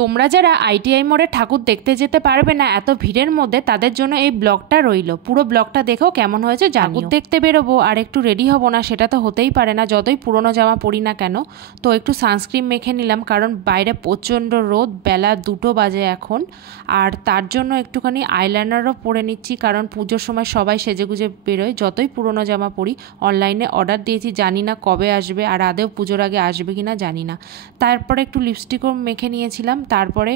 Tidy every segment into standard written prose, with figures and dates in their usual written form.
তোমরা যারা আইটিআই মোড়ে ঠাকুর দেখতে যেতে পারবে না এত ভিড়ের মধ্যে, তাদের জন্য এই ব্লগটা রইল। পুরো ব্লগটা দেখেও কেমন হয়েছে জানিও। দেখতে বেরোবো আর একটু রেডি হব না, সেটা তো হতেই পারে না, যতই পুরনো জামা পরি না কেন। তো একটু সানস্ক্রিন মেখে নিলাম, কারণ বাইরে প্রচণ্ড রোদ, বেলা 2টো বাজে এখন। আর তার জন্য একটুখানি আইলাইনারও পরে নিচ্ছি, কারণ পুজোর সময় সবাই সেজেগুজে বেরোয়। যতই পুরনো জামা পরি, অনলাইনে অর্ডার দিয়েছি, জানি না কবে আসবে, আর আদেও পুজোর আগে আসবে কিনা জানি না। তারপরে একটু লিপস্টিকও মেখে নিয়েছিলাম, তারপরে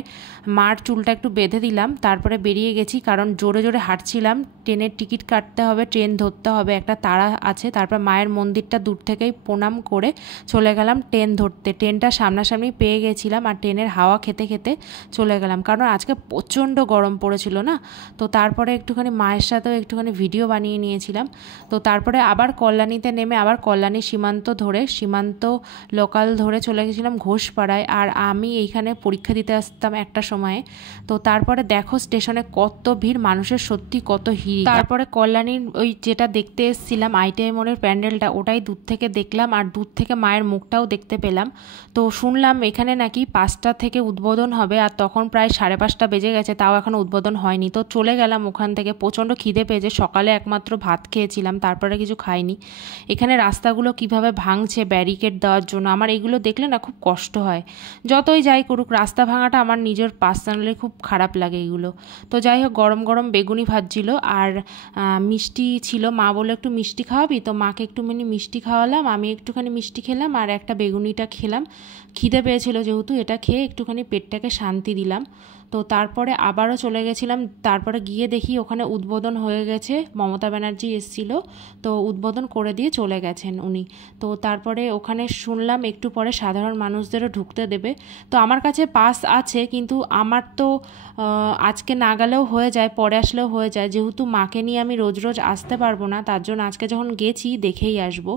মার চুলটা একটু বেঁধে দিলাম, তারপরে বেরিয়ে গেছি, কারণ জোরে জোরে হাঁটছিলাম। ট্রেনের টিকিট কাটতে হবে, ট্রেন ধরতে হবে, একটা তাড়া আছে। তারপর মায়ের মন্দিরটা দূর থেকেই প্রণাম করে চলে গেলাম ট্রেন ধরতে। ট্রেনটা সামনাসামনি পেয়ে গেছিলাম, আর ট্রেনের হাওয়া খেতে খেতে চলে গেলাম, কারণ আজকে প্রচণ্ড গরম পড়েছিল না। তো তারপরে একটুখানি মায়ের সাথেও একটুখানি ভিডিও বানিয়ে নিয়েছিলাম। তো তারপরে আবার কল্যাণীতে নেমে আবার কল্যাণী সীমান্ত ধরে, সীমান্ত লোকাল ধরে চলে গেছিলাম ঘোষপাড়ায়। আর আমি এইখানে পরীক্ষা দিতে আসতাম একটা সময়ে। তো তারপরে দেখো স্টেশনে কত ভিড়, মানুষের সত্যি কত ভিড়। তারপরে কল্যাণীর ওই যেটা দেখতে এসেছিলাম আইটিআই মোড়ের প্যান্ডেলটা, ওটাই দূর থেকে দেখলাম, আর দূর থেকে মায়ের মুখটাও দেখতে পেলাম। তো শুনলাম এখানে নাকি 5টা থেকে উদ্বোধন হবে, আর তখন প্রায় 5:30 বেজে গেছে, তাও এখনও উদ্বোধন হয়নি। তো চলে গেলাম ওখান থেকে, প্রচণ্ড খিদে পেয়েছে। সকালে একমাত্র ভাত খেয়েছিলাম, তারপরে কিছু খাইনি। এখানে রাস্তাগুলো কিভাবে ভাঙছে ব্যারিকেড দেওয়ার জন্য, আমার এইগুলো দেখলে না খুব কষ্ট হয়। যতই যাই করুক, রাস্তা ভাঙাটা আমার নিজের পার্সোনালি খুব খারাপ লাগে এগুলো। তো যাই হোক, গরম গরম বেগুনি ভাজছিল, আর মিষ্টি ছিল। মা বলে একটু মিষ্টি খাওয়াবি, তো মাকে একটুখানি মিষ্টি খাওয়ালাম, আমি একটুখানি মিষ্টি খেলাম, আর একটা বেগুনিটা খেলাম। খিদে পেয়েছিল যেহেতু, এটা খেয়ে একটুখানি পেটটাকে শান্তি দিলাম। তো তারপরে আবারও চলে গেছিলাম। তারপরে গিয়ে দেখি ওখানে উদ্বোধন হয়ে গেছে, মমতা ব্যানার্জি এসেছিল, তো উদ্বোধন করে দিয়ে চলে গেছেন উনি। তো তারপরে ওখানে শুনলাম একটু পরে সাধারণ মানুষদেরও ঢুকতে দেবে। তো আমার কাছে পাস আছে, কিন্তু আমার তো আজকে না গেলেও হয়ে যায়, পরে আসলেও হয়ে যায়, যেহেতু মাকে নিয়ে আমি রোজ রোজ আসতে পারবো না, তার জন্য আজকে যখন গেছি দেখেই আসবো।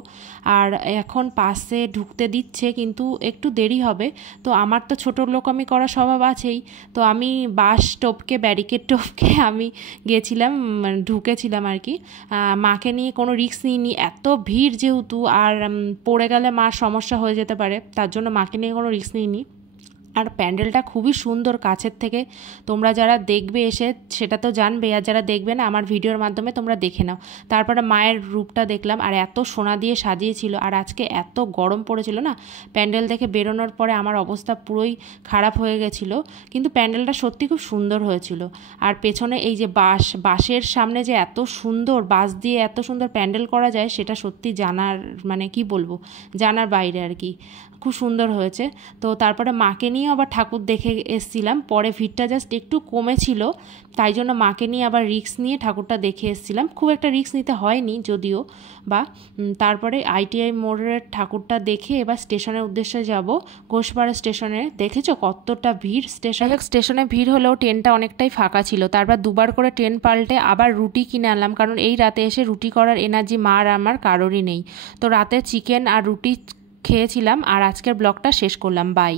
আর এখন পাসে ঢুকতে দিচ্ছে, কিন্তু একটু দেরি হবে। তো আমার তো ছোটো লোক আমি করা স্বভাব আছেই, তো আমি বাস টপকে ব্যারিকেড টপকে আমি গেছিলাম, ঢুকেছিলাম আর কি। মাকে নিয়ে কোনো রিস্ক নিইনি, এত ভিড় যেহেতু, আর পড়ে গেলে মার সমস্যা হয়ে যেতে পারে, তার জন্য মাকে নিয়ে কোনো রিস্ক নিইনি। আর প্যান্ডেলটা খুবই সুন্দর কাছের থেকে, তোমরা যারা দেখবে এসে সেটা তো জানবে, আর যারা দেখবে না আমার ভিডিওর মাধ্যমে তোমরা দেখে নাও। তারপরে মায়ের রূপটা দেখলাম, আর এত সোনা দিয়ে সাজিয়েছিল, আর আজকে এত গরম পড়েছিল না, প্যান্ডেল দেখে বেরোনোর পরে আমার অবস্থা পুরোই খারাপ হয়ে গেছিলো। কিন্তু প্যান্ডেলটা সত্যি খুব সুন্দর হয়েছিল। আর পেছনে এই যে বাসের সামনে যে এত সুন্দর, বাস দিয়ে এত সুন্দর প্যান্ডেল করা যায়, সেটা সত্যি জানার, মানে কি বলবো, জানার বাইরে আর কি। খুব সুন্দর হয়েছে। তো তারপরে মাকে নিয়ে আবার ঠাকুর দেখে এসেছিলাম, পরে ভিড়টা জাস্ট একটু কমেছিল, তাই জন্য মাকে নিয়ে আবার রিস্ক নিয়ে ঠাকুরটা দেখে এসেছিলাম। খুব একটা রিস্ক নিতে হয়নি যদিও বা। তারপরে আইটিআই মোড়ের ঠাকুরটা দেখে এবার স্টেশনের উদ্দেশ্যে যাব, ঘোষপাড়া স্টেশনে। দেখেছো কতটা ভিড় স্টেশনে ভিড় হলেও ট্রেনটা অনেকটাই ফাঁকা ছিল। তারপর দুবার করে ট্রেন পাল্টে আবার রুটি কিনে আনলাম, কারণ এই রাতে এসে রুটি করার এনার্জি মার আমার কারোরই নেই। তো রাতে চিকেন আর রুটি খেয়েছিলাম, আর আজকের ব্লগটা শেষ করলাম। বাই।